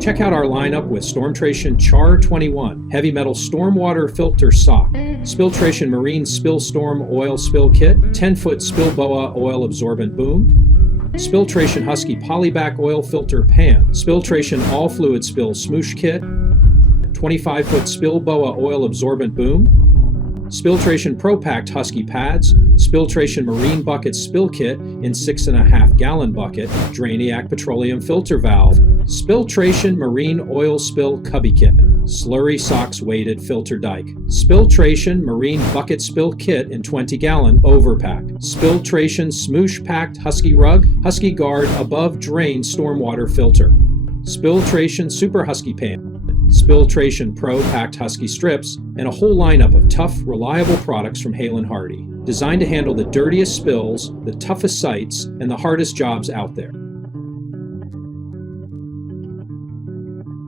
Check out our lineup with Stormtration Char 21, Heavy Metal Stormwater Filter Sock, Spilltration Marine Spill Storm Oil Spill Kit, 10-foot Spill Boa Oil Absorbent Boom, Spilltration Husky Polyback Oil Filter Pan, Spilltration All Fluid Spill Smoosh Kit, 25-foot Spill Boa Oil Absorbent Boom, Spilltration Pro-Packed Husky Pads, Spilltration Marine Bucket Spill Kit in 6.5 gallon bucket, Drainiac Petroleum Filter Valve, Spilltration Marine Oil Spill Cubby Kit, Slurry Socks Weighted Filter Dike, Spilltration Marine Bucket Spill Kit in 20 gallon Overpack, Spilltration Smoosh Packed Husky Rug, Husky Guard Above Drain Stormwater Filter, Spilltration Super Husky Pan, Spilltration Pro Packed Husky Strips, and a whole lineup of tough, reliable products from HalenHardy, designed to handle the dirtiest spills, the toughest sites, and the hardest jobs out there.